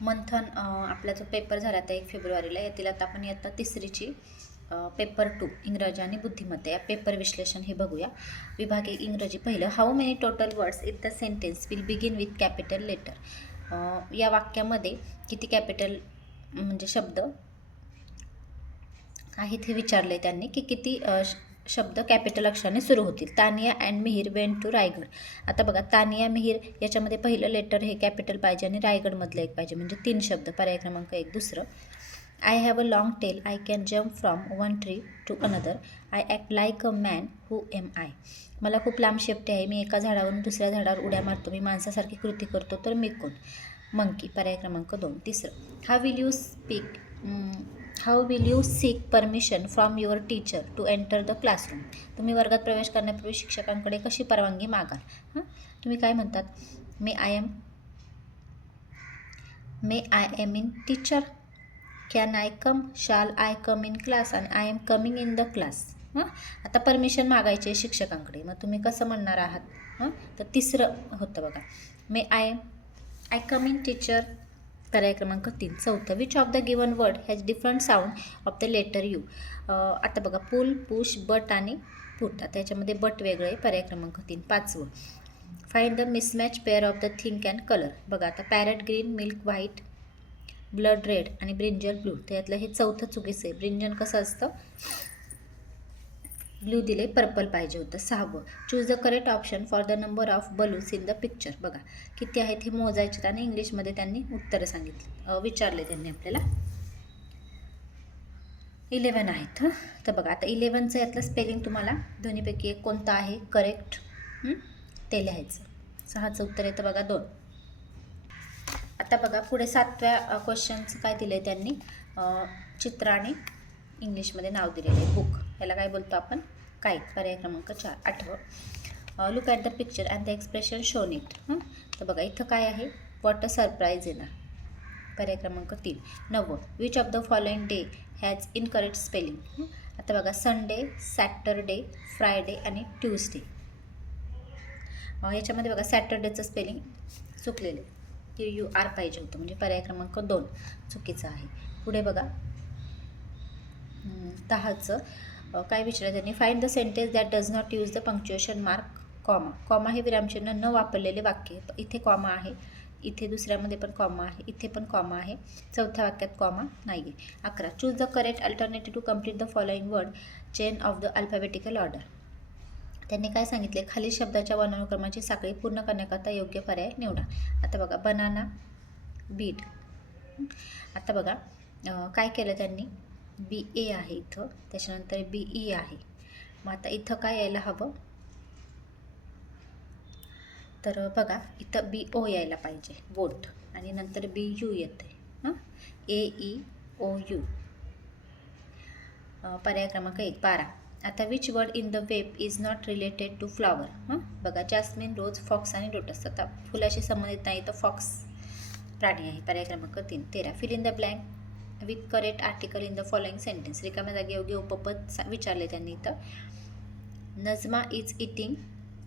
मंथन आपला जो पेपर झाला आता 1 फेब्रुवारीला, यातील आता आपण इयत्ता तिसरीची पेपर 2 इंग्रजी आणि बुद्धिमत्ता या पेपर विश्लेषण हे बघूया. विभाग 1 इंग्रजी पहिलं. How many total words in the sentence will begin with capital letter. या वाक्यामध्ये किती कॅपिटल म्हणजे शब्द आहेत हे विचारले त्यांनी, की किती शब्द कॅपिटल अक्षराने सुरू होतील. Tania and Mihir went to Raigad. आता बघा, तानिया मिहीर याच्यामध्ये पहिलं लेटर हे कॅपिटल पाहिजे आणि रायगडमधलं एक पाहिजे, म्हणजे 3 शब्द. पर्याय क्रमांक 1. दुसरं, I have a long tail, I can jump from one tree to another, I act like a man, who am I. मला खूप लांब शेपटी आहे, मी एका झाडावरून दुसऱ्या झाडावर उड्या मारतो, मी माणसासारखी कृती करतो, तर मी कोण? मंकी. पर्याय क्रमांक 2. तिसरं, how will you seek permission from your teacher to enter the classroom. तुम्ही वर्गात प्रवेश करण्यापूर्वी शिक्षकांकडे कशी परवानगी मागाल? तुम्ही काय म्हणतात? May I am in teacher, can I come, shall I come in class आणि I am coming in the class. आता परमिशन मागायचे शिक्षकांकडे, मग तुम्ही कसं म्हणणार आहात? तर तिसरं होतं बघा, may I come in teacher. पर्याय क्रमांक 3. चौथं, which of the given word has different sound of the letter U. आता बघा, पुल, पुश, बट आणि पुट. आता याच्यामध्ये बट वेगळे. पर्याय क्रमांक 3. पाचवं, find the mismatch pair of the think and colour. बघा, आता parrot green, milk white, blood red आणि ब्रिंजल ब्लू. त्यातलं हे चौथं चुकीचं आहे. ब्रिंजल कसं असतं? ब्लू दिले, पर्पल पाहिजे होतं. 6वं, choose the correct option for the number of balloons in the picture. बघा, किती आहेत हे मोजायचे आणि इंग्लिशमध्ये त्यांनी उत्तरं सांगितली, विचारले त्यांनी आपल्याला. 11 आहेत. तर बघा, आता 11चं यातलं स्पेलिंग तुम्हाला दोन्हीपैकी एक कोणतं आहे करेक्ट ते लिहायचं. 6चं उत्तर येतं बघा 2. आता बघा, पुढे 7व्या क्वेश्चनचं काय दिलं आहे त्यांनी? चित्र आणि इंग्लिशमध्ये नाव दिलेलं आहे. बुक, याला काय बोलतो आपण? काय. पर्याय क्रमांक 4. 8वं, look at the picture and the expression shown it. तर बघा, इथं काय आहे? व्हॉट अ सरप्राईज येणार. पर्याय क्रमांक 3. 9वं, which of the following day has incorrect spelling. आता बघा, संडे, सॅटरडे, फ्रायडे आणि ट्यूजडे. याच्यामध्ये बघा, सॅटरडेचं स्पेलिंग चुकलेलं आहे, QUR पाहिजे होतं, म्हणजे पर्याय क्रमांक 2 चुकीचं आहे. पुढे बघा, 10चं काय विचारलं त्यांनी? Find the sentence that does not use the punctuation mark, comma. Comma हे विरामचिन्ह न वापरलेले वाक्य. इथे कॉमा आहे, इथे दुसऱ्यामध्ये पण कॉमा आहे, इथे पण कॉमा आहे, चौथ्या वाक्यात कॉमा नाही आहे. 11, choose the correct alternative to complete the following word chain of the alphabetical order. त्यांनी काय सांगितले? खालील शब्दाच्या वर्णानुक्रमाची साखळी पूर्ण करण्याकरता योग्य पर्याय निवडा. आता बघा, बनाना, बीड. आता बघा, काय केलं त्यांनी? BA आहे इथं, त्याच्यानंतर BE आहे. मग आता इथं काय यायला हवं? तर बघा, इथं BO यायला पाहिजे, बोट, आणि नंतर BU येते, AEOU. पर्याय क्रमांक 1. 12. आता which word in the web is not related to flower. बघा, जॅस्मिन, रोज, फॉक्स आणि लोटस. आता फुलाशी संबंधित नाही, तर फॉक्स प्राणी आहे. पर्याय क्रमांक 3. 13. Fill in the blank with correct article in the following sentence. रिकाम्या जागी योग्य उपपद विचारले त्यांनी इथं. Najma is eating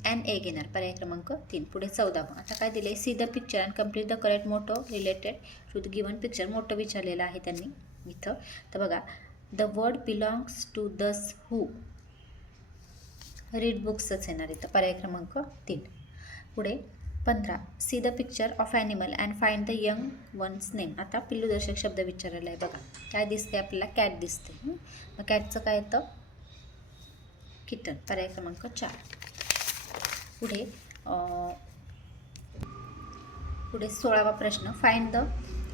and egg येणार. पर्याय क्रमांक 3. पुढे 14. आता काय दिले? See the picture and complete the correct motto related to the given picture. मोठं विचारलेलं आहे त्यांनी इथं. तर बघा, द वर्ड बिलॉंग्स टू दस हू. रीड बुक्सच येणार इथं. पर्याय क्रमांक 3. पुढे 15. See the picture of animal and find the young ones name. आता पिल्लूदर्शक शब्द विचारलेला आहे. बघा, काय दिसते आपल्याला? कॅट दिसते. मग कॅटचं काय येतं? किटन. पर्याय क्रमांक 4. पुढे 16वा प्रश्न, find the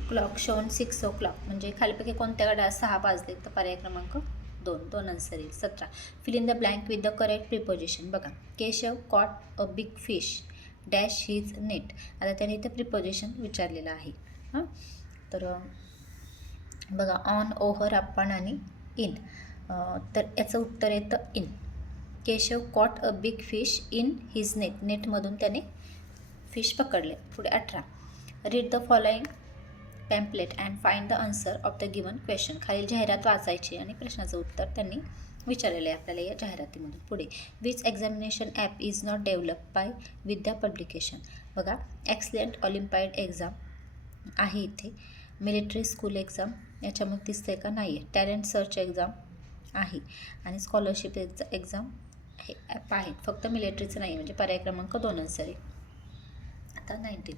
clock shown 6 o'clock. म्हणजे खालीपैकी कोणत्या घड्याळात 6 वाजले? तर पर्याय क्रमांक 2 आन्सर येईल. 17. Fill in the blank with the correct preposition. बघा, Keshav caught a big fish dash his net. आता त्याने इथं प्रिपोजिशन विचारलेलं आहे. तर बघा, ऑन, ओव्हर, आपण आणि इन. तर याचं उत्तर येतं in. Keshav caught a big fish in his net. नेटमधून त्याने फिश पकडले. पुढे 18. Read the following pamphlet and find the answer of the given question. खालील जाहिरात वाचायची आणि प्रश्नाचं उत्तर त्यांनी विचारलेलं आहे आपल्याला या जाहिरातीमधून. पुढे, which examination app is not develop by Vidya publication. बघा, एक्सलेंट ऑलिम्पियाड एक्झाम, आहे इथे. मिलिटरी स्कूल एक्झाम याच्यामध्ये दिसतंय का? नाही आहे. टॅलेंट सर्च एक्झाम आहे आणि स्कॉलरशिप एक्झाम हे ॲप आहेत. फक्त मिलिटरीचं नाही, म्हणजे पर्याय क्रमांक 2 आन्सर आहे. आता 19.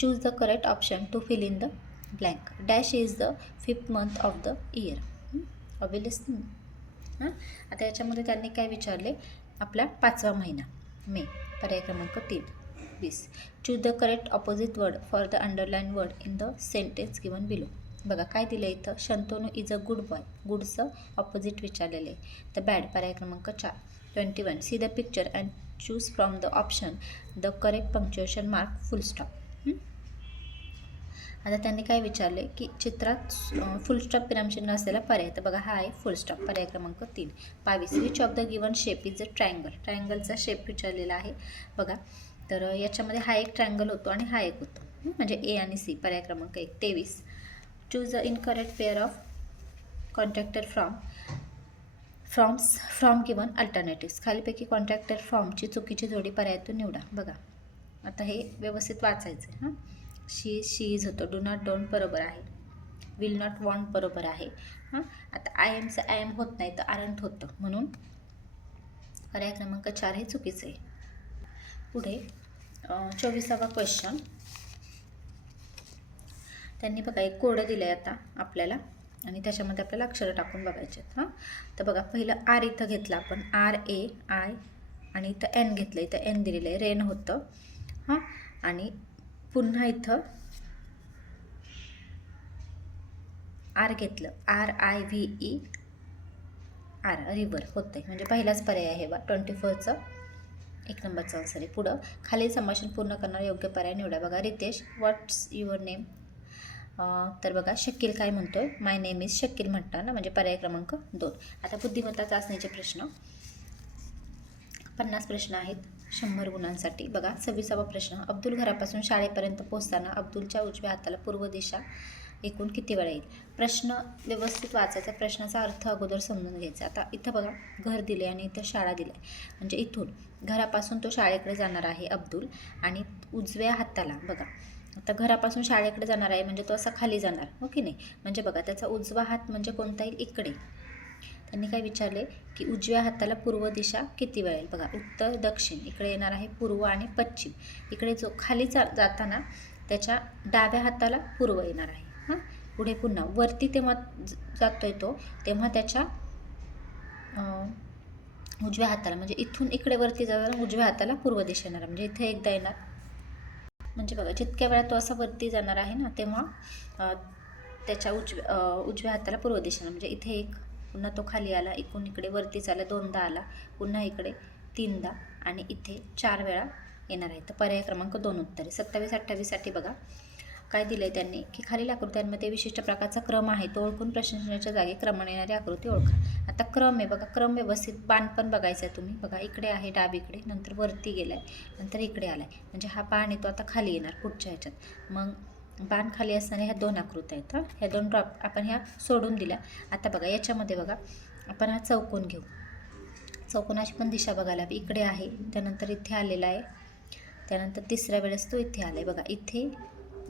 Choose the correct option to fill in the blank. Dash is the 5th month of the year. Obviously. आता याच्यामध्ये त्यांनी काय विचारले? आपला 5वा महिना मे. पर्याय क्रमांक 3. 20. Choose the correct opposite word for the underline word in the sentence given below. बघा काय दिलं इथं? Shantanu is a good boy. गुडचं ऑपोजिट विचारलेलं आहे. तर बॅड. पर्याय क्रमांक 4. 21. See the picture and choose from the option the correct punctuation mark full stop. आता त्यांनी काय विचारले की चित्रात फुल स्टॉप विरामचिन्ह असलेला पर्याय. तर बघा हा आहे फुल स्टॉप. पर्याय क्रमांक 3. 22. Which of the given shape is a triangle. ट्रायंगलचा शेप विचारलेला आहे बघा. तर याच्यामध्ये हा एक ट्रायंगल होतो आणि हा एक होतो, म्हणजे ए आणि सी. पर्याय क्रमांक 1. 23. Choose the incorrect pair of contractor from given alternatives. खालीपैकी कॉन्ट्रॅक्टर फॉर्मची चुकीची जोडी पर्यायातून निवडा. बघा आता हे व्यवस्थित वाचायचं आहे. शी इज होतं. डू नॉट डोंट बरोबर आहे. विल नॉट वॉन्ट बरोबर आहे. आता आय एम होत नाही, तर आरंट होतं, म्हणून पर्याय क्रमांक 4 हे चुकीचं आहे. पुढे 24वा क्वेश्चन. त्यांनी बघा एक कोड दिलं आहे आता आपल्याला आणि त्याच्यामध्ये आपल्याला अक्षरं टाकून बघायचे आहेत. तर बघा पहिलं आर इथं घेतलं आपण, RAI आणि इथं एन घेतलं. इथं एन दिलेलं आहे, रेन होतं. आणि पुन्हा इथं आर घेतलं, RIVER, रिव्हर होतं आहे, म्हणजे पहिलाच पर्याय आहे बा. 24चं 1 नंबरचा आन्सर आहे. पुढं खालील संभाषण पूर्ण करणारा योग्य पर्याय निवडा. बघा रितेश, व्हॉट्स युअर नेम. तर बघा शकील काय म्हणतोय? माय नेम इज शकील म्हणतात ना, म्हणजे पर्याय क्रमांक 2. आता बुद्धिमत्ता चाचणीचे प्रश्न 50 प्रश्न आहेत 100 गुणांसाठी. बघा 26वा प्रश्न. अब्दुल घरापासून शाळेपर्यंत पोहोचताना अब्दुलच्या उजव्या हाताला पूर्व दिशा एकूण किती वेळा येईल? प्रश्न व्यवस्थित वाचायचा, प्रश्नाचा अर्थ अगोदर समजून घ्यायचा. आता इथं बघा घर दिले आणि इथं शाळा दिली आहे, म्हणजे इथून घरापासून तो शाळेकडे जाणार आहे अब्दुल, आणि उजव्या हाताला बघा आता घरापासून शाळेकडे जाणार आहे म्हणजे तो असा खाली जाणार, हो की नाही? म्हणजे बघा त्याचा उजवा हात म्हणजे कोणता येईल? इकडे. त्यांनी काय विचारले की उजव्या हाताला पूर्व दिशा किती वेळा येईल? बघा उत्तर, दक्षिण, इकडे येणार आहे पूर्व आणि पश्चिम. इकडे जो खाली जाताना त्याच्या डाव्या हाताला पूर्व येणार आहे. पुढे पुन्हा वरती तेव्हा जातोय तो, तेव्हा त्याच्या उजव्या हाताला, म्हणजे इथून इकडे वरती जाताना उजव्या हाताला पूर्व दिशा येणार, म्हणजे इथे एकदा येणार. म्हणजे बघा जितक्या वेळा तो असा वरती जाणार आहे ना, तेव्हा त्याच्या उजव्या हाताला पूर्व दिशा, म्हणजे इथे एक, पुन्हा तो खाली आला, इकडून इकडे वरती आला, 2दा आला, पुन्हा इकडे 3दा आणि इथे 4 वेळा येणार आहे. तर पर्याय क्रमांक 2 उत्तर आहे. 27-28साठी बघा काय दिलं आहे त्यांनी की खालील आकृत्यांमध्ये विशिष्ट प्रकारचा क्रम आहे, तो ओळखून प्रश्नाच्या जागी क्रमाने येणारी आकृती ओळखा. आता क्रम आहे बघा, क्रम व्यवस्थित बाण पण बघायचा आहे तुम्ही. बघा इकडे आहे डावीकडे, नंतर वरती गेला आहे, नंतर इकडे आला आहे, म्हणजे हा बाण आहे तो आता खाली येणार पुढच्या ह्याच्यात. मग बाण खाली असताना ह्या 2 आकृत्या आहेत. ह्या 2 ड्रॉप आपण ह्या सोडून दिल्या. आता बघा याच्यामध्ये बघा आपण हा चौकोन घेऊ. चौकोनाची पण दिशा बघायला हवी. इकडे आहे, त्यानंतर इथे आलेला आहे, त्यानंतर तिसऱ्या वेळेस तो इथे आला आहे. बघा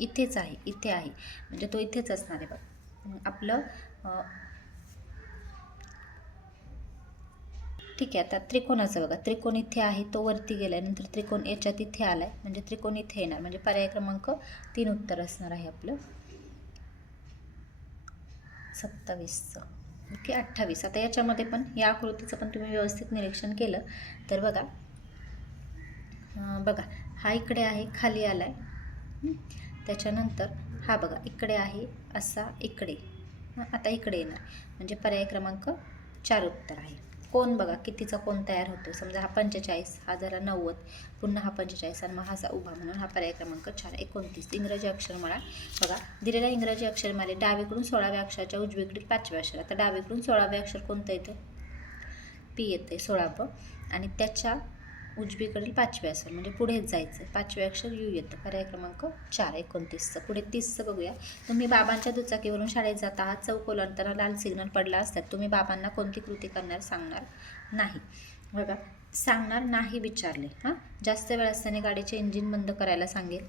इथेच आहे, इथे आहे, म्हणजे तो इथेच असणार आहे. बघा आपलं ठीक आहे. आता त्रिकोणाचं बघा, त्रिकोण इथे आहे, तो वरती गेला आहे, नंतर त्रिकोण याच्यात इथे आला आहे, म्हणजे त्रिकोण इथे येणार, म्हणजे पर्याय क्रमांक 3 उत्तर असणार आहे आपलं 27चं. ओके. 28. आता याच्यामध्ये पण या आकृतीचं पण तुम्ही व्यवस्थित निरीक्षण केलं तर बघा हा इकडे आहे, खाली आला आहे, त्याच्यानंतर हा बघा इकडे आहे, असा इकडे, आता इकडे येणार, म्हणजे पर्याय क्रमांक 4 उत्तर आहे. कोण बघा कितीचा कोण तयार होतो. समजा हा 45, हा जरा 90, पुन्हा हा 45 आणि मग हा उभा, म्हणून हा पर्याय क्रमांक 4. 29. इंग्रजी अक्षरमाळा बघा, दिलेल्या इंग्रजी अक्षरमाले डावीकडून 16व्या अक्षराच्या उजवीकडील 5वे अक्षर. आता डावीकडून 16वे अक्षर कोणतं येतं? पी येते 16व, आणि त्याच्या उजवीकडील 5वे अक्षर, म्हणजे पुढेच जायचं, 5वे अक्षर यू येतं. पर्याय क्रमांक 4. 29चं. पुढे 30चं बघूया. तुम्ही बाबांच्या दुचाकीवरून शाळेत जात आहात, चौक ओलांडताना लाल सिग्नल पडला असतात, तुम्ही बाबांना कोणती कृती करणार? सांगणार नाही. बघा सांगणार नाही विचारले. जास्त वेळ असताना गाडीचे इंजिन बंद करायला सांगेल,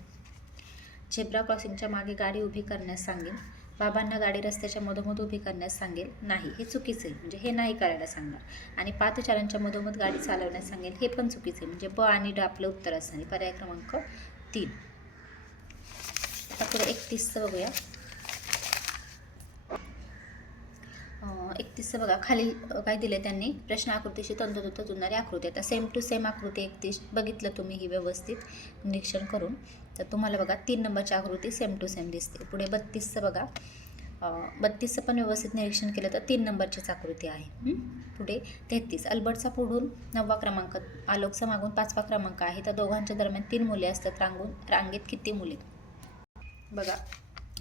झेब्रा क्रॉसिंगच्या मागे गाडी उभी करण्यास सांगेल. बाबांना गाडी रस्त्याच्या मधोमध उभी करण्यास सांगेल. नाही, हे चुकीचं आहे, म्हणजे हे नाही करायला सांगणार. आणि पादचाऱ्यांच्या मधोमध गाडी चालवण्यास सांगेल, हे पण चुकीचं आहे, म्हणजे ब आणि ड आपलं उत्तर असणार आहे. पर्याय क्रमांक 3. आता पुढे 31चं बघूया. 31चं बघा, खालील काय दिले त्यांनी, प्रश्न आकृतीशी तंतोतंत जुळणारी आकृती. आता सेम टू सेम आकृती 31 बघितलं तुम्ही ही व्यवस्थित निरीक्षण करून, तर तुम्हाला बघा 3 नंबरची आकृती सेम टू सेम दिसते. पुढे 32चं बघा, 32चं पण व्यवस्थित निरीक्षण केलं तर 3 नंबरचीच आकृती आहे. पुढे 33, अल्बर्टचा पुढून 9वा क्रमांक, आलोकचा मागून 5वा क्रमांक आहे, तर दोघांच्या दरम्यान 3 मुले असतात. रांगेत किती मुले? बघा,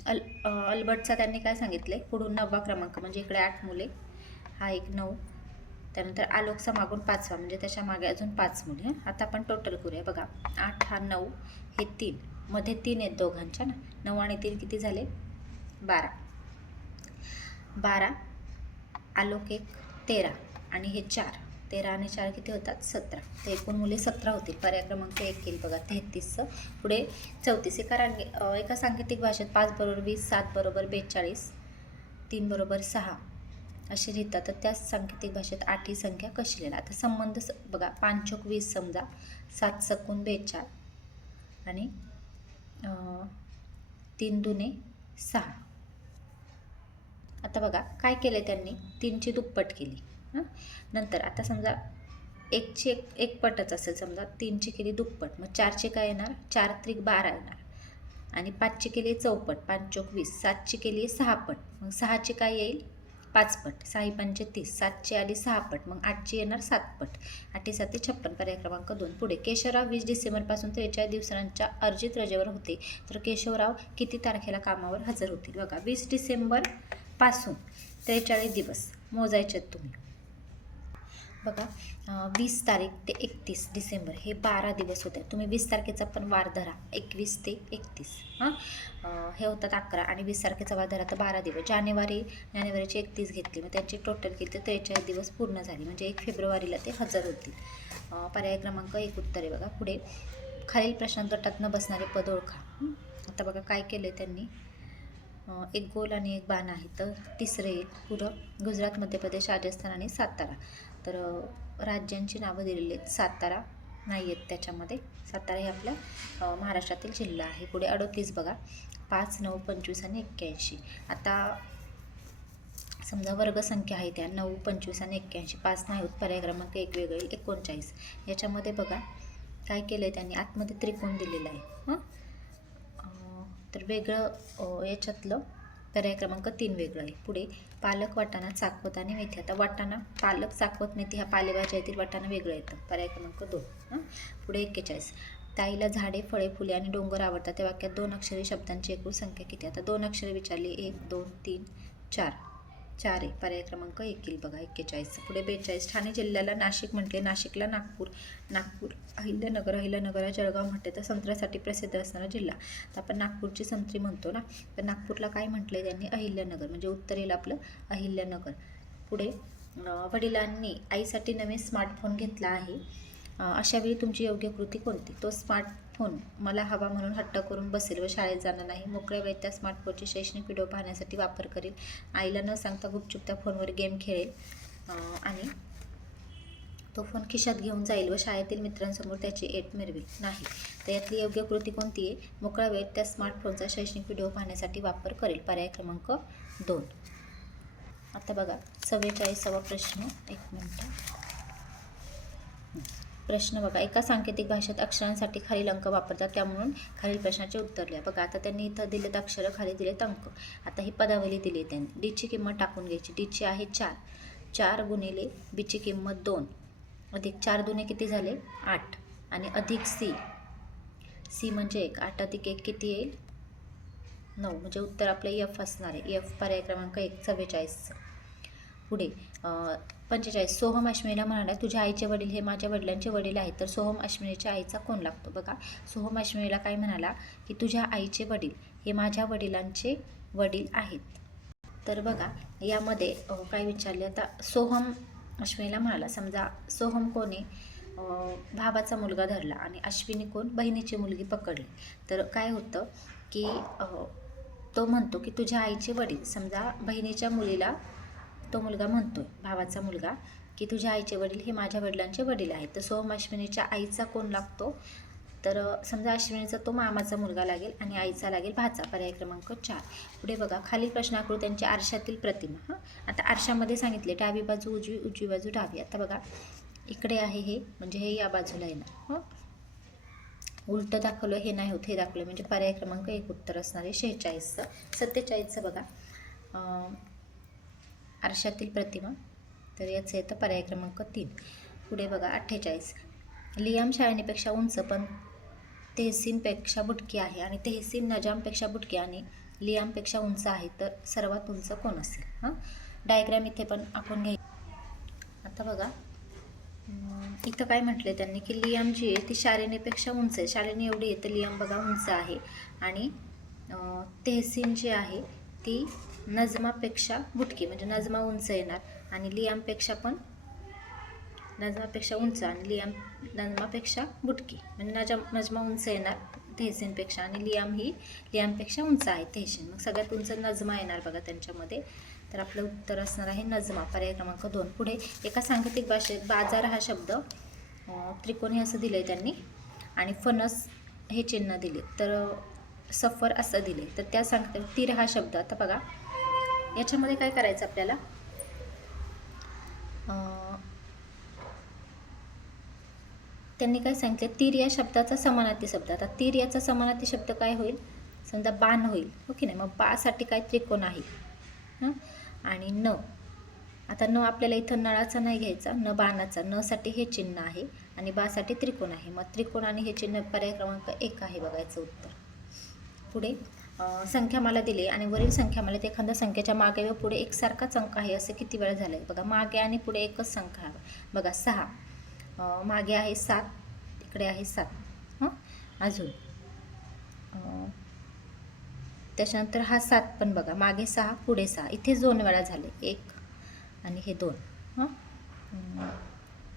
अल्बर्टचा त्यांनी काय सांगितले, पुढून 9वा क्रमांक म्हणजे इकडे 8 मुले, हा एक 9, त्यानंतर आलोकचा मागून 5वा म्हणजे त्याच्या मागे अजून 5 मुले. आता आपण टोटल करूया. बघा, 8 हा 9, हे 3, मध्ये 3 आहेत दोघांच्या ना, 9 आणि 3 किती झाले? 12. आलोक एक 13 आणि हे 4, 13 आणि 4 किती होतात? 17. तर एकूण मुले 17 होतील. पर्याय क्रमांक 1 येईल बघा 33चं. पुढे 34, एका सांकेतिक भाषेत 5 बरोबर 20, 7 बरोबर 42, 3 बरोबर 6 असे लिहितात, तर त्याच सांकेतिक भाषेत 8 ही संख्या कशी लिहिणार? आता संबंध बघा, 5 चोक 20 समजा, 7 सकून 42 आणि 3 दुने 6. आता बघा काय केलं त्यांनी, 3ची दुप्पट केली. नंतर आता समजा 1ची एक पटच असेल, समजा 3ची केली दुप्पट, मग 4ची काय येणार? 4 त्रिक 12 येणार. आणि 5ची केली चौपट, 5 चोक 20, 7ची केली 6 पट, मग 6ची काय येईल? 5 पट, 6 पंचे 30, 7ची आली 6 पट, मग 8ची येणार 7 पट, 8 7 56. पर्याय क्रमांक 2. पुढे केशवराव 20 डिसेंबरपासून 43 दिवसांच्या अर्जित रजेवर होते, तर केशवराव किती तारखेला कामावर हजर होतील? बघा, 20 डिसेंबरपासून 43 दिवस मोजायचे आहेत तुम्ही. बघा, 20 तारीख ते 31 डिसेंबर हे 12 दिवस होते. तुम्ही 20 तारखेचा पण वार धरा, 21 ते 31, हे होतात 11, आणि 20 तारखेचा वार धरा तर 12 दिवस. जानेवारीची 31 घेतली, मग त्यांची टोटल केली तर 43 दिवस पूर्ण झाली, म्हणजे 1 फेब्रुवारीला ते हजर होतील. पर्याय क्रमांक 1 उत्तर आहे बघा. पुढे खालील प्रश्नात गटात न बसणारे पद ओळखा. आता बघा काय केलं त्यांनी, एक गोल आणि एक बाण आहे, तर तिसरे येईल पुढं गुजरात, मध्य प्रदेश, राजस्थान आणि सातारा. तर राज्यांची नावं दिलेली आहेत. सातारा नाही आहेत त्याच्यामध्ये, सातारा हे आपल्या महाराष्ट्रातील जिल्हा आहे. पुढे 38 बघा, 5, 9, 25 आणि 81. आता समजा वर्गसंख्या आहे त्या 9, 25 आणि 81, 5 नाही होत, पर्याय क्रमांक 1 वेगळं येईल 39. याच्यामध्ये बघा काय केलं आहे त्यांनी, आतमध्ये त्रिकोण दिलेला आहे, तर वेगळं याच्यातलं पर्याय क्रमांक 3 वेगळं आहे. पुढे पालक, वाटाणा, चाकवत आणि मेथी. आता वाटाणा, पालक, चाकवत, मेथी ह्या पालेभाज्या येतील, वाटाणा वेगळं येतं. पर्याय क्रमांक 2. पुढे 41, ताईला झाडे, फळे, फुले आणि डोंगर आवडतात, त्या वाक्यात 2 अक्षरी शब्दांची एकूण संख्या किती? आता 2 अक्षरे विचारली, 1, 2, 3, 4, 4 आहे. पर्याय क्रमांक 1 येईल बघा 41. पुढे 42, ठाणे जिल्ह्याला नाशिक म्हटले, नाशिकला नागपूर, अहिल्यानगर जळगाव म्हटले, तर संत्र्यासाठी प्रसिद्ध असणारा जिल्हा. तर आपण नागपूरची संत्री म्हणतो ना, तर नागपूरला काय म्हटलंय त्यांनी? अहिल्यानगर, म्हणजे उत्तर येईल आपलं अहिल्यानगर. पुढे वडिलांनी आईसाठी नवीन स्मार्टफोन घेतला आहे, अशावेळी तुमची योग्य कृती कोणती? तो स्मार्टफोन मला हवा म्हणून हट्ट करून बसेल व शाळेत जाणार नाही. मोकळ्या वेळेत त्या स्मार्टफोनची शैक्षणिक व्हिडिओ पाहण्यासाठी वापर करेल. आईला न सांगता गुपचूप त्या फोनवर गेम खेळेल आणि तो फोन खिशात घेऊन जाईल व शाळेतील मित्रांसमोर त्याची ऐट मिरवेल. नाही, तर यातली योग्य कृती कोणती आहे? मोकळ्या वेळेत त्या स्मार्टफोनचा शैक्षणिक व्हिडिओ पाहण्यासाठी वापर करेल. पर्याय क्रमांक 2. आता बघा 44वा प्रश्न, 1 मिनिट. प्रश्न बघा, एका सांकेतिक भाषेत अक्षरांसाठी खालील अंक वापरतात, त्यामुळे खालील प्रश्नाचे उत्तर लिहा. बघा, आता त्यांनी इथं दिलेत अक्षरं, खाली दिलेत अंक. आता ही पदावली दिली आहे त्यांनी. डीची किंमत टाकून घ्यायची. डीची आहे 4, 4 गुणिले बीची किंमत 2, अधिक 4 दुने किती झाले? 8, आणि अधिक सी म्हणजे 1, 8 अधिक 1 किती येईल? 9, म्हणजे उत्तर आपलं एफ असणार आहे. एफ पर्याय क्रमांक 1, 44. पुढे 45, सोहम अश्विनीला म्हणाला, तुझ्या आईचे वडील हे माझ्या वडिलांचे वडील आहेत, तर सोहम अश्विनीच्या आईचा कोण लागतो? बघा, सोहम अश्विनीला काय म्हणाला की तुझ्या आईचे वडील हे माझ्या वडिलांचे वडील आहेत. तर बघा यामध्ये काय विचारले, आता सोहम अश्विनीला म्हणाला, समजा सोहम कोणी भावाचा मुलगा धरला आणि अश्विनी कोण? बहिणीची मुलगी पकडली, तर काय होतं की तो म्हणतो की तुझ्या आईचे वडील, समजा बहिणीच्या मुलीला तो मुलगा म्हणतोय, भावाचा मुलगा, की तुझ्या आईचे वडील हे माझ्या वडिलांचे वडील आहेत. तर सोहम अश्विनीच्या आईचा कोण लागतो, तर समजा अश्विनीचा तो मामाचा मुलगा लागेल आणि आईचा लागेल भाचा, पर्याय क्रमांक 4. पुढे बघा, खालील प्रश्नाकृत्यांच्या आरशातील प्रतिमा. आता आरशामध्ये सांगितले डावी बाजू उजवी, उजवी बाजू डावी. आता बघा इकडे आहे हे, म्हणजे हे या बाजूला येणार. उलटं दाखवलं हे नाही होत, हे दाखवलं म्हणजे पर्याय क्रमांक 1 उत्तर असणार आहे 46चं. 47चं बघा, आरशातील प्रतिमा, तर याचं येतं पर्याय क्रमांक 3. पुढे बघा 48, लियाम शाळेपेक्षा उंच पण तेहसीनपेक्षा बुटकी आहे आणि तेहसीन नजामपेक्षा बुटकी आणि लियामपेक्षा उंच आहे, तर सर्वात उंच कोण असेल. डायग्राम इथे पण आपण घ्यायची. आता बघा इथं काय म्हटलं त्यांनी की लियाम जी आहे ती शालिनीपेक्षा उंच आहे. शालिनी एवढी आहे तर लियाम बघा उंच आहे. आणि तेहसीन जी आहे ती नजमापेक्षा बुटकी, म्हणजे नजमा उंच येणार आणि लियामपेक्षा पण नजमापेक्षा उंच आणि नजमापेक्षा बुटकी, म्हणजे नजमा उंच येणार तेहसीनपेक्षा आणि लियामपेक्षा उंच आहे तेहसीन. मग सगळ्यात उंच नजमा येणार बघा त्यांच्यामध्ये. तर आपलं उत्तर असणार आहे नजमा, पर्याय क्रमांक 2. पुढे एका सांकेतिक भाषेत बाजार हा शब्द त्रिकोणी असं दिलं आहे त्यांनी आणि फणस हे चिन्ह दिले, तर सफर असं दिले. तर त्या सांगते तीर हा शब्द. आता बघा याच्यामध्ये काय करायचं आपल्याला, त्यांनी काय सांगितले, तीर या शब्दाचा समानार्थी शब्द. आता तीर याचा समानार्थी शब्द काय होईल, समजा बाण होईल, हो की नाही. मग बासाठी काय त्रिकोण आहे आणि न. आता न आपल्याला इथं नळाचा नाही घ्यायचा, न बाणाचा. न साठी हे चिन्ह आहे आणि बासाठी त्रिकोण आहे. मग त्रिकोण आणि हे चिन्ह पर्याय क्रमांक 1 आहे बघायचं उत्तर. पुढे संख्यामाला दिले आणि वरील संख्यामालेत एखाद्या संख्येच्या मागे व पुढे एकसारखाच अंक आहे असे किती वेळा झाले. बघा मागे आणि पुढे एकच संख्या आहे. बघा 6, मागे आहे 7, इकडे आहे 7. अजून त्याच्यानंतर हा 7 पण बघा मागे 6 पुढे 6, इथे 2 वेळा झाले, 1 आणि हे 2.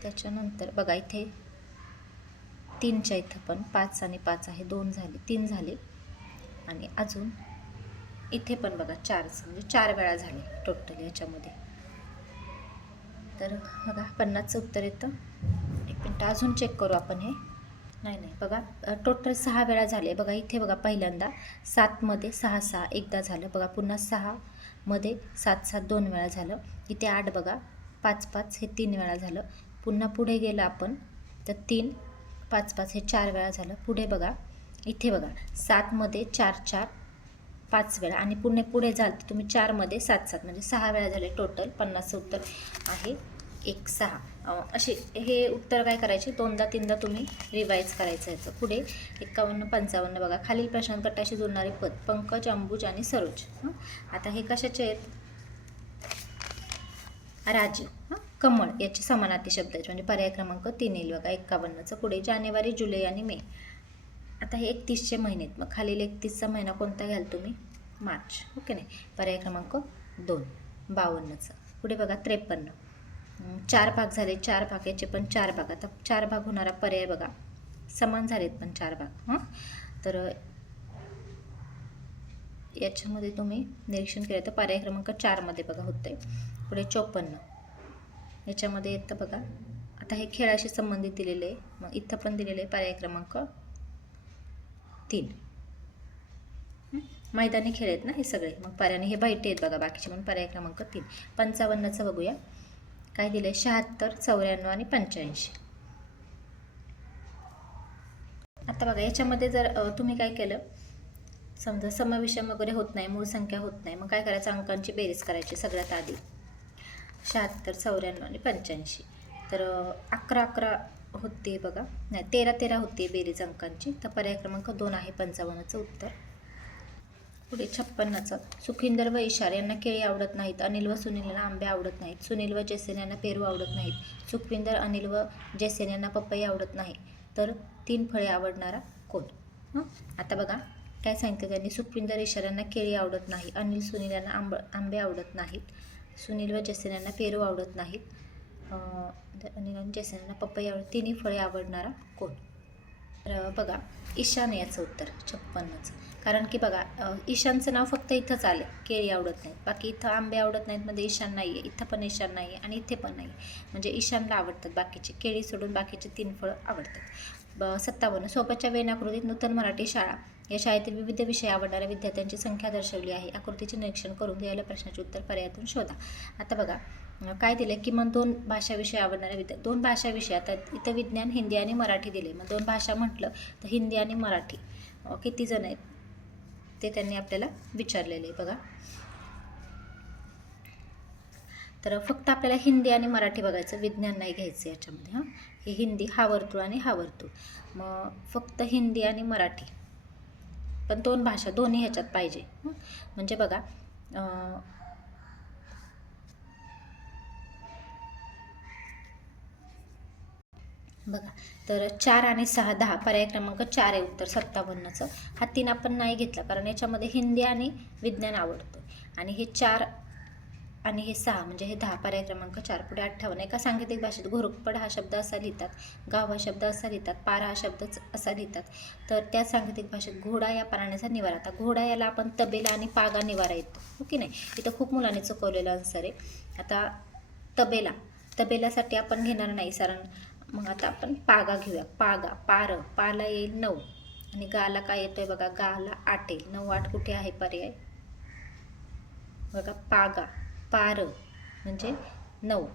त्याच्यानंतर बघा इथे 3च्या इथं पण 5 आणि 5 आहे, 2 झाले, 3 झाले. आणि अजून इथे पण बघा 4, म्हणजे 4 वेळा झाले टोटल याच्यामध्ये. तर बघा 50चं उत्तर येतं. एक मिनटं अजून चेक करू आपण हे. नाही बघा टोटल 6 वेळा झाले. बघा इथे बघा पहिल्यांदा 7मध्ये 6 6 एकदा झालं बघा, पुन्हा 6मध्ये 7 7 2 वेळा झालं. इथे 8 बघा 5 5 हे 3 वेळा झालं. पुन्हा पुढे गेलं आपण तर 3 5 5 हे 4 वेळा झालं. पुढे बघा इथे बघा 7मध्ये 4 4 5 वेळा आणि पुढे झालं तर तुम्ही 4मध्ये 7 7 म्हणजे 6 वेळा झाले टोटल. 50चं उत्तर आहे 1 6. असे हे उत्तर काय करायचे, 2दा 3दा तुम्ही रिवाईज करायचं याचं. पुढे 51 55 बघा, खालील प्रश्न गटाशी जोडणारे पद पंकज, अंबुज आणि सरोज. आता हे कशाचे आहेत, राजीव, कमळ याचे समानार्थी शब्द आहेत, म्हणजे पर्याय क्रमांक 3 येईल बघा 51चं. पुढे जानेवारी, जुलै आणि मे. आता हे 31चे महिने आहेत. मग खालील 31चा महिना कोणता घ्याल तुम्ही, मार्च, ओके नाही, पर्याय क्रमांक 2. 52चं. पुढे बघा 53, 4 भाग झाले, 4 भाग याचे पण 4 भाग. आता 4 भाग होणारा पर्याय बघा समान झालेत पण 4 भाग. तर याच्यामध्ये तुम्ही निरीक्षण केलं तर पर्याय क्रमांक 4मध्ये बघा होतंय. पुढे 54, याच्यामध्ये येतं बघा. आता हे खेळाशी संबंधित दिलेलं आहे, मग इथं पण दिलेलं आहे पर्याय क्रमांक 3. मैदानी खेळ आहेत ना हे सगळे, मग पर्याय हे बैठे आहेत बघा बाकीचे, म्हणून पर्याय क्रमांक 3. 55चं बघूया काय दिलं आहे, 76 94 आणि 85. आता बघा याच्यामध्ये जर तुम्ही काय केलं, समजा समविषम वगैरे होत नाही, मूळ संख्या होत नाही, मग काय करायचं, अंकांची बेरीज करायची सगळ्यात आधी. 76 94 आणि 85, तर 11 11 होते बघा, नाही 13 13 होते बेरीज अंकांची, तर पर्याय क्रमांक 2 आहे 55चं उत्तर. पुढे 56चं, सुखिंदर व इशार यांना केळी आवडत नाहीत, अनिल व सुनील यांना आंबे आवडत नाहीत, सुनील व जयसेन यांना पेरू आवडत नाहीत, सुखविंदर, अनिल व जयसेन यांना पपई आवडत नाही, तर 3 फळे आवडणारा कोण. आता बघा काय सांगितलं त्यांनी, सुखविंदर इशार यांना केळी आवडत नाही, अनिल सुनील यांना आंबे आवडत नाहीत, सुनील व जयसेन यांना पेरू आवडत नाहीत, अनिल आणि जयसेन यांना पपई आवडत, 3 फळे आवडणारा कोण. तर बघा ईशान याचं उत्तर 56चं. कारण की बघा ईशानचं नाव फक्त इथंच आले, केळी आवडत नाहीत, बाकी इथं आंबे आवडत नाहीत मध्ये ईशान नाही आहे, इथं पण ईशान नाही आहे आणि इथे पण नाही. म्हणजे ईशानला आवडतात बाकीचे, केळी सोडून बाकीचे 3 फळं आवडतात. 57 सोबतच्या वेनाकृतीत नूतन मराठी शाळा या शाळेतील विविध विषय आवडणाऱ्या विद्यार्थ्यांची संख्या दर्शवली आहे. आकृतीचे निरीक्षण करून दिलेल्या प्रश्नाचे उत्तर पर्यायातून शोधा. आता बघा काय दिले, किमान 2 भाषा विषय आवडणाऱ्या 2 भाषा विषय. आता इथं विज्ञान हिंदी आणि मराठी दिले, मग 2 भाषा म्हटलं तर हिंदी आणि मराठी किती जण आहेत ते त्यांनी आपल्याला विचारलेले आहे बघा. तर फक्त आपल्याला हिंदी आणि मराठी बघायचं, विज्ञान नाही घ्यायचं याच्यामध्ये. हां, हे हिंदी, हा वर्तुळ आणि हा वर्तुळ. मग फक्त हिंदी आणि मराठी, पण 2 भाषा दोन्ही ह्याच्यात पाहिजे. म्हणजे बघा बघा तर 4 आणि 6 10 पर्याय क्रमांक 4 आहे उत्तर 57चं. हा 3 आपण नाही घेतला कारण याच्यामध्ये हिंदी आणि विज्ञान आवडतं. आणि हे 4 आणि हे 6 म्हणजे हे 10 पर्याय क्रमांक 4. पुढे 58 एका सांकेतिक भाषेत घोरपड हा शब्द असा लिहितात, गाव हा शब्द असा लिहितात, पार हा शब्द असा लिहितात. तर त्या सांकेतिक भाषेत घोडा या प्राण्याचा निवारा. आता घोडा याला आपण तबेला आणि पागा निवारा येतो, हो की नाही. इथं खूप मुलांनी चुकवलेलं आन्सर आहे. आता तबेल्यासाठी आपण घेणार नाही कारण, मग आता आपण पागा घेऊया. पागा, पाला येईल 9 आणि गाला काय येतोय बघा, गाला 8 येईल. 9 8 कुठे आहे पर्याय बघा, पागा पार म्हणजे 9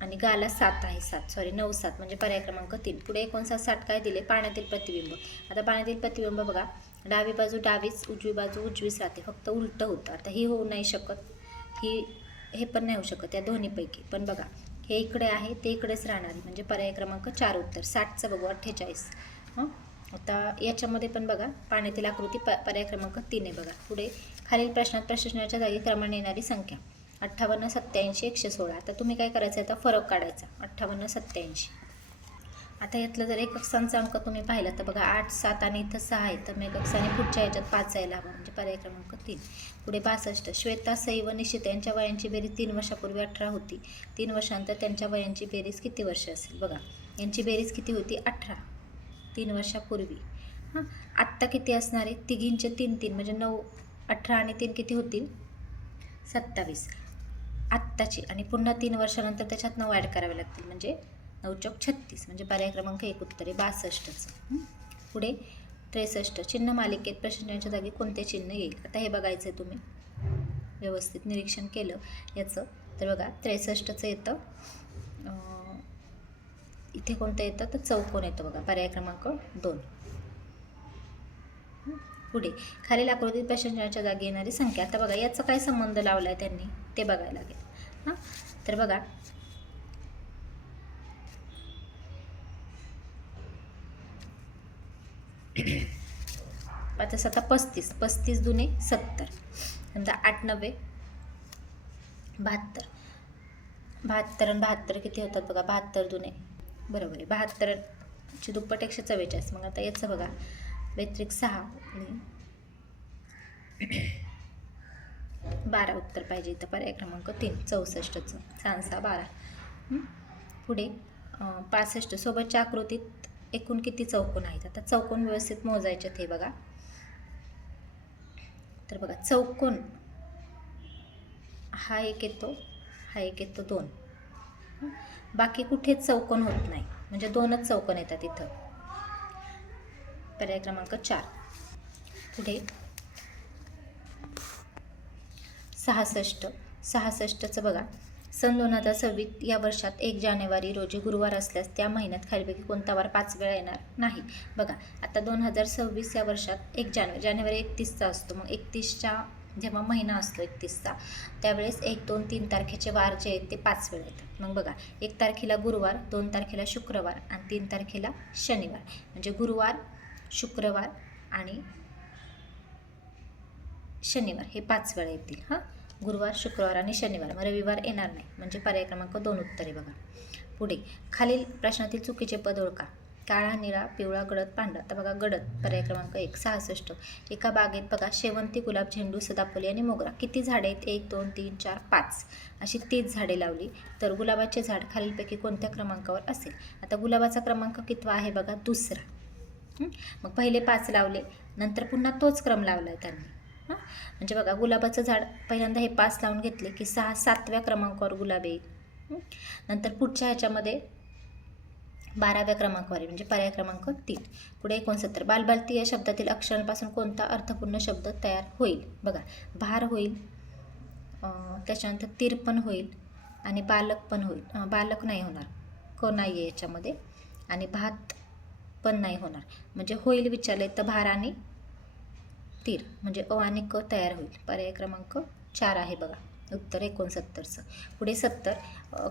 आणि गाला 7 आहे, 9 7 म्हणजे पर्याय क्रमांक 3. पुढे 59 60 काय दिले, पाण्यातील प्रतिबिंब. आता पाण्यातील प्रतिबिंब बघा, डावी बाजू डावीच, उजवी बाजू उजवीच राहते, फक्त उलटं होतं. आता ही होऊ नाही शकत, हे पण नाही होऊ शकत या दोन्हीपैकी. पण बघा हे इकडे आहे ते इकडेच राहणार आहे, म्हणजे पर्याय क्रमांक 4 उत्तर. 60चं बघू 48. आता याच्यामध्ये पण बघा पाण्यातील आकृती पर्याय क्रमांक 3 आहे बघा. पुढे खालील प्रश्नात प्रश्नाच्या जागी क्रमाने येणारी संख्या 58 87 116. आता तुम्ही काय करायचं, आता फरक काढायचा 58 87. आता यातलं जर एक अक्षांचा अंक तुम्ही पाहिला तर बघा 8 7 आणि इथं 6 आहे, तर एक अक्षाने पुढच्या ह्याच्यात 5 यायला हवा, म्हणजे पर्याय क्रमांक 3. पुढे 62 श्वेता सई व निशिता यांच्या वयांची बेरीज 3 वर्षापूर्वी 18 होती. 3 वर्षांतर त्यांच्या वयांची बेरीज किती वर्ष असेल. बघा यांची बेरीज किती होती, 18 3 वर्षापूर्वी. आत्ता किती असणार आहे, तिघींचे 3 3 म्हणजे 9 18 आणि 3 किती होतील, 27 आत्ताची. आणि पुन्हा 3 वर्षानंतर त्याच्यात 9 ॲड करावे लागतील, म्हणजे 9 चौक 36 म्हणजे पर्याय क्रमांक 1 उत्तर आहे 62चं. पुढे 63 चिन्ह मालिकेत प्रश्नाच्या जागी कोणते चिन्ह येईल. आता हे बघायचं आहे, तुम्ही व्यवस्थित निरीक्षण केलं याचं तर बघा 63चं येतं, इथे कोणतं येतं तर चौकोन येतं बघा, पर्याय क्रमांक 2. पुढे खालील आकृतीत प्रश्नाच्या जागी येणारी संख्या. आता बघा याचा काय संबंध लावला आहे त्यांनी ते बघायला लागेल. तर बघा आता 35 35 दुने 70, समजा 8 9 72 72 आणि 72 किती होतात बघा, 72 दुने बरोबर आहे 72ची दुप्पट 144. मग आता याचं बघा व्यतिरिक्त 6 आणि 12 उत्तर पाहिजे इथं पर्याय क्रमांक 3 64चं 6 6 12. पुढे 65 सोबतच्या आकृतीत एकूण किती चौकोन आहेत. आता चौकोन व्यवस्थित मोजायचे हे बघा. तर बघा चौकोन हा एक येतो, हा एक येतो 2, बाकी कुठेच चौकोन होत नाही, म्हणजे 2च चौकोन येतात इथं, पर्याय क्रमांक 4. पुढे 66चं बघा, सन 2026 या वर्षात 1 जानेवारी रोजी गुरुवार असल्यास त्या महिन्यात खालीलपैकी कोणता वार 5 वेळा येणार नाही. बघा आता 2026 या वर्षात 1 जानेवारी 31चा असतो, मग 31च्या जेव्हा महिना असतो 31चा त्यावेळेस 1 2 3 तारखेचे वार जे आहेत ते 5 वेळा येतात. मग बघा 1 तारखेला गुरुवार, 2 तारखेला शुक्रवार आणि 3 तारखेला शनिवार, म्हणजे गुरुवार शुक्रवार आणि शनिवार हे 5 वेळा येतील. गुरुवार शुक्रवार आणि शनिवार, मग रविवार येणार नाही, म्हणजे पर्याय क्रमांक 2 उत्तर आहे बघा. पुढे खालील प्रश्नातील चुकीचे पद ओळखा. काळा, निळा, पिवळा, गडद, पांढरा. तर बघा गडद पर्याय क्रमांक 1. 66. एका बागेत बघा शेवंती, गुलाब, झेंडू, सदाफुली आणि मोगरा. किती झाडे आहेत? 1 2 3 4 5 अशी 30 झाडे लावली. तर गुलाबाचे झाड खालीलपैकी कोणत्या क्रमांकावर असेल? आता गुलाबाचा क्रमांक कितवा आहे बघा? दुसरा. मग पहिले 5 लावले, नंतर पुन्हा तोच क्रम लावला आहे त्यांनी. म्हणजे बघा गुलाबाचं झाड पहिल्यांदा हे 5 लावून घेतले की 7व्या क्रमांकावर गुलाब येईल. नंतर पुढच्या ह्याच्यामध्ये 12व्या क्रमांकावर आहे, म्हणजे पर्याय क्रमांक 3. पुढे 69. बालबालती या शब्दातील अक्षरांपासून कोणता अर्थपूर्ण शब्द तयार होईल? बघा भार होईल, त्याच्यानंतर तीर पण होईल आणि बालक पण होईल. बालक नाही होणार, क नाही आहे याच्यामध्ये, आणि भात पण नाही होणार. म्हणजे होईल विचारले तर भार आणि तीर, म्हणजे अ आणि क तयार होईल. पर्याय क्रमांक 4 आहे बघा उत्तर 69चं. पुढे 70.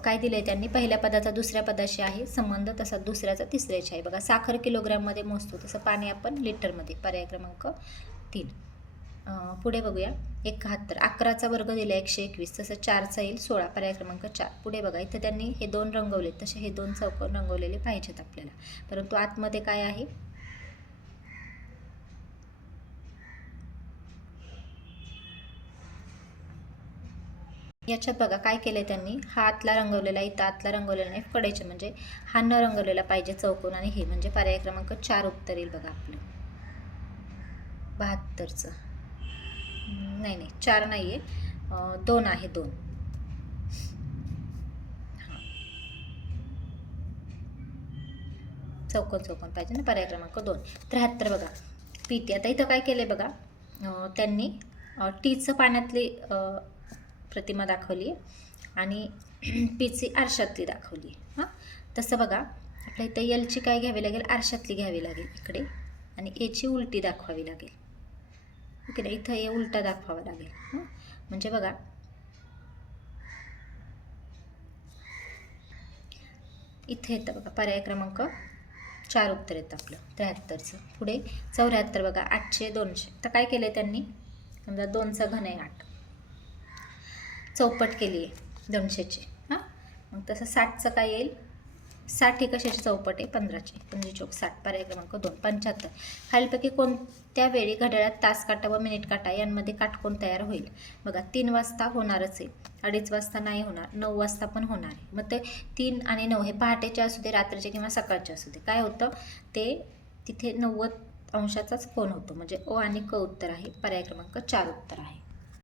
काय दिलं आहे त्यांनी? पहिल्या पदाचा दुसऱ्या पदाशी आहे संबंध, तसा दुसऱ्याचा तिसऱ्याशी आहे. बघा साखर किलोग्रॅममध्ये मोजतो, तसं पाणी आपण लिटरमध्ये. पर्याय क्रमांक 3. पुढे बघूया 71. 11चा वर्ग दिला 121, तसं 4चा येईल 16. पर्याय क्रमांक 4. पुढे बघा इथं त्यांनी हे 2 रंगवले, तसे हे 2 चौकोन रंगवलेले पाहिजेत आपल्याला, परंतु आतमध्ये काय आहे? याच्यात बघा काय केलं आहे त्यांनी? हा आतला रंगवलेला, इथं आतला रंगवलेला नाही, कडेचे, म्हणजे हा न रंगवलेला पाहिजे चौकोन, आणि हे म्हणजे पर्याय क्रमांक 4 उत्तर येईल बघा आपलं. 72चं नाही 4 नाही आहे, 2 आहे, 2. चौकोन पाहिजे ना, पर्याय क्रमांक 2. 73 बघा पीटी. आता इथं काय केलं आहे बघा, त्यांनी टीचं पाण्यातली प्रतिमा दाखवली आणि पीची आरशातली दाखवली. तसं बघा आपल्या इथं एलची काय घ्यावी लागेल? आरशातली घ्यावी लागेल इकडे, आणि एची उलटी दाखवावी लागेल. ओके ना, इथं ए उलटा दाखवावा लागेल. म्हणजे बघा इथे येतं बघा पर्याय क्रमांक 4 उत्तर येतं आपलं 73चं. पुढे 74 बघा 800 200. तर काय केलं आहे त्यांनी? समजा 2चा घन आहे 8, चौपट केली आहे 200ची. मग तसं 60चं काय येईल? 60 ही कशाची चौपट आहे? 15ची. 15 चौक 60. पर्याय क्रमांक 2. 75. खालीलपैकी कोणत्या वेळी घड्याळात तास काटा व मिनिट काटा यांमध्ये काटकोन तयार होईल? बघा 3 वाजता होणारच आहे, 2:30 वाजता नाही होणार, 9 वाजता पण होणार आहे. मग ते 3 आणि 9 हे पहाटेचे असू दे, रात्रीचे किंवा सकाळचे असू दे, काय होतं ते तिथे 90 अंशाचाच कोन होतो. म्हणजे अ आणि क उत्तर आहे. पर्याय क्रमांक 4 उत्तर आहे.